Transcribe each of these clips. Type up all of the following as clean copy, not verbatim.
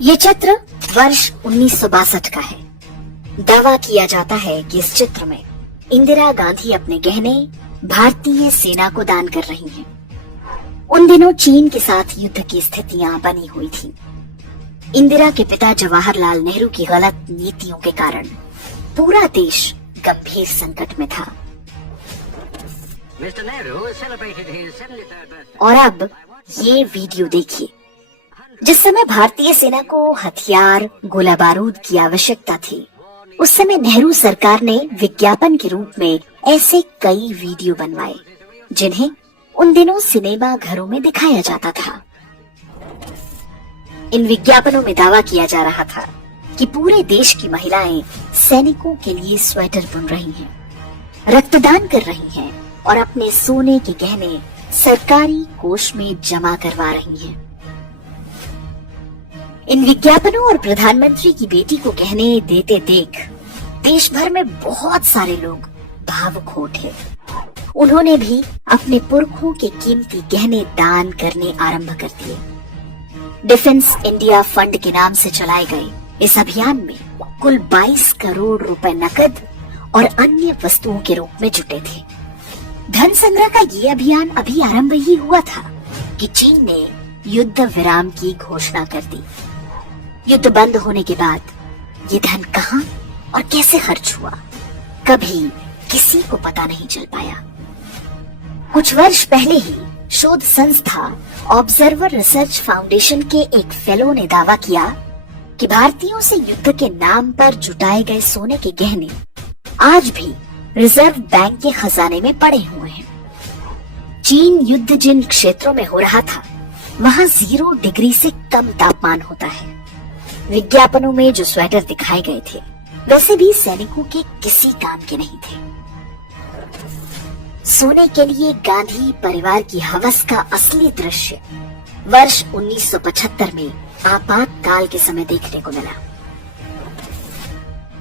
ये चित्र वर्ष 1962 का है। दावा किया जाता है कि इस चित्र में इंदिरा गांधी अपने गहने भारतीय सेना को दान कर रही हैं। उन दिनों चीन के साथ युद्ध की स्थितियां बनी हुई थी। इंदिरा के पिता जवाहरलाल नेहरू की गलत नीतियों के कारण पूरा देश गंभीर संकट में था। और अब ये वीडियो देखिए। जिस समय भारतीय सेना को हथियार गोला बारूद की आवश्यकता थी, उस समय नेहरू सरकार ने विज्ञापन के रूप में ऐसे कई वीडियो बनवाए जिन्हें उन दिनों सिनेमा घरों में दिखाया जाता था। इन विज्ञापनों में दावा किया जा रहा था कि पूरे देश की महिलाएं सैनिकों के लिए स्वेटर बुन रही हैं, रक्तदान कर रही हैं और अपने सोने के गहने सरकारी कोष में जमा करवा रही हैं। इन विज्ञापनों और प्रधानमंत्री की बेटी को गहने देते देख देश भर में बहुत सारे लोग भावुक हो उठे। उन्होंने भी अपने पुरखों के कीमती गहने दान करने आरंभ कर दिए। डिफेंस इंडिया फंड के नाम से चलाए गए इस अभियान में कुल 22 करोड़ रुपए नकद और अन्य वस्तुओं के रूप में जुटे थे। धन संग्रह का ये अभियान अभी आरंभ ही हुआ था कि चीन ने युद्ध विराम की घोषणा कर दी। युद्ध बंद होने के बाद ये धन कहां और कैसे खर्च हुआ, कभी किसी को पता नहीं चल पाया। कुछ वर्ष पहले ही शोध संस्था ऑब्जर्वर रिसर्च फाउंडेशन के एक फेलो ने दावा किया कि भारतीयों से युद्ध के नाम पर जुटाए गए सोने के गहने आज भी रिजर्व बैंक के खजाने में पड़े हुए हैं। चीन युद्ध जिन क्षेत्रों में हो रहा था, वहां 0 डिग्री से कम तापमान होता है। विज्ञापनों में जो स्वेटर दिखाए गए थे, वैसे भी सैनिकों के किसी काम के नहीं थे। सोने के लिए गांधी परिवार की हवस का असली दृश्य वर्ष 1975 में आपातकाल के समय देखने को मिला।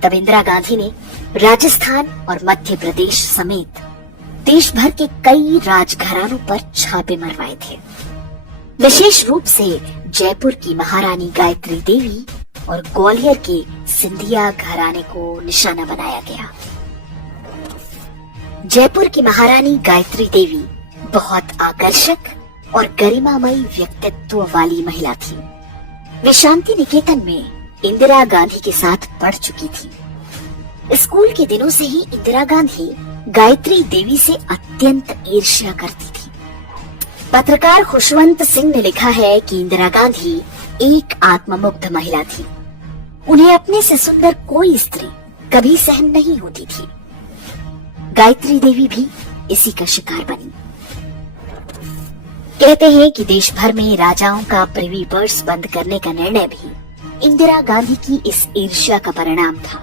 तब इंदिरा गांधी ने राजस्थान और मध्य प्रदेश समेत देश भर के कई राजघरानों पर छापे मरवाए थे। विशेष रूप से जयपुर की महारानी गायत्री देवी और ग्वालियर के सिंधिया घराने को निशाना बनाया गया। जयपुर की महारानी गायत्री देवी बहुत आकर्षक और गरिमामयी व्यक्तित्व वाली महिला थी। वे शांति निकेतन में इंदिरा गांधी के साथ पढ़ चुकी थी। स्कूल के दिनों से ही इंदिरा गांधी गायत्री देवी से अत्यंत ईर्ष्या करती थी। पत्रकार खुशवंत सिंह ने लिखा है कि इंदिरा गांधी एक आत्ममुग्ध महिला थी। उन्हें अपने से सुंदर कोई स्त्री कभी सहन नहीं होती थी। गायत्री देवी भी इसी का शिकार बनी। कहते हैं कि देश भर में राजाओं का प्रिवी पर्स बंद करने का निर्णय भी इंदिरा गांधी की इस ईर्ष्या का परिणाम था।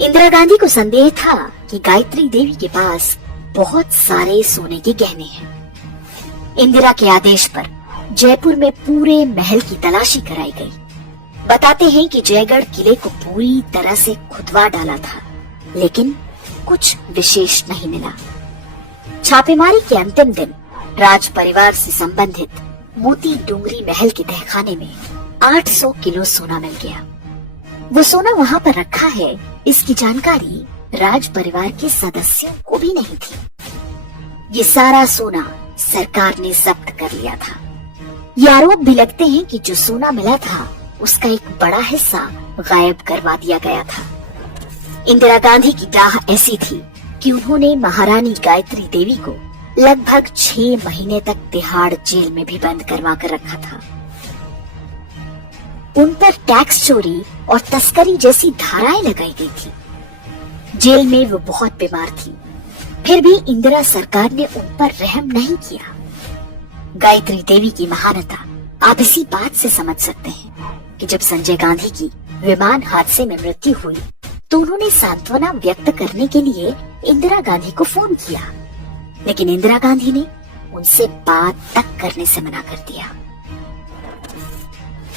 इंदिरा गांधी को संदेह था कि गायत्री देवी के पास बहुत सारे सोने के गहने हैं। इंदिरा के आदेश पर जयपुर में पूरे महल की तलाशी कराई गई। बताते हैं कि जयगढ़ किले को पूरी तरह से खुदवा डाला था, लेकिन कुछ विशेष नहीं मिला। छापेमारी के अंतिम दिन राज परिवार से संबंधित मोती डूंगरी महल के तहखाने में 800 किलो सोना मिल गया। वो सोना वहाँ पर रखा है, इसकी जानकारी राज परिवार के सदस्यों को भी नहीं थी। ये सारा सोना सरकार ने जब्त कर लिया था। ये आरोप भी लगते हैं कि जो सोना मिला था, उसका एक बड़ा हिस्सा गायब करवा दिया गया था। इंदिरा गांधी की डाह ऐसी थी कि उन्होंने महारानी गायत्री देवी को लगभग 6 महीने तक तिहाड़ जेल में भी बंद करवा कर रखा था। उन पर टैक्स चोरी और तस्करी जैसी धाराएं लगाई गई थी। जेल में वो बहुत बीमार थी, फिर भी इंदिरा सरकार ने उन पर रहम नहीं किया। गायत्री देवी की महानता आप इसी बात से समझ सकते हैं कि जब संजय गांधी की विमान हादसे में मृत्यु हुई, तो उन्होंने सांत्वना व्यक्त करने के लिए इंदिरा गांधी को फोन किया, लेकिन इंदिरा गांधी ने उनसे बात तक करने से मना कर दिया।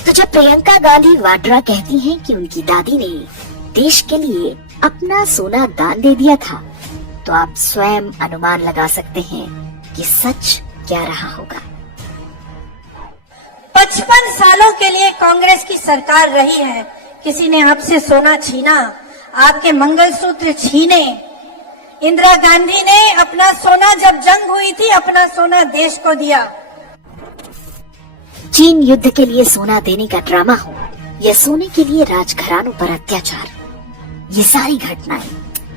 तो जब प्रियंका गांधी वाड्रा कहती हैं कि उनकी दादी ने देश के लिए अपना सोना दान दे दिया था, तो आप स्वयं अनुमान लगा सकते हैं कि सच क्या रहा होगा। 55 सालों के लिए कांग्रेस की सरकार रही है। किसी ने आपसे सोना छीना, आपके मंगलसूत्र छीने। इंदिरा गांधी ने अपना सोना, जब जंग हुई थी, अपना सोना देश को दिया। चीन युद्ध के लिए सोना देने का ड्रामा हो या सोने के लिए राजघरानों पर अत्याचार, ये सारी घटनाएं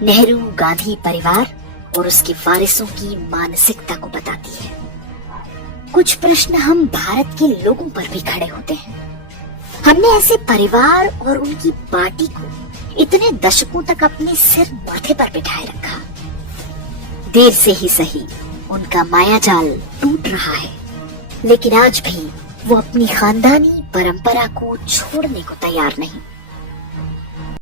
नेहरू गांधी परिवार और उसके वारिसों की मानसिकता को बताती है। कुछ प्रश्न हम भारत के लोगों पर भी खड़े होते हैं। हमने ऐसे परिवार और उनकी पार्टी को इतने दशकों तक अपने सिर माथे पर बिठाए रखा। देर से ही सही उनका मायाजाल टूट रहा है, लेकिन आज भी वो अपनी खानदानी परंपरा को छोड़ने को तैयार नहीं।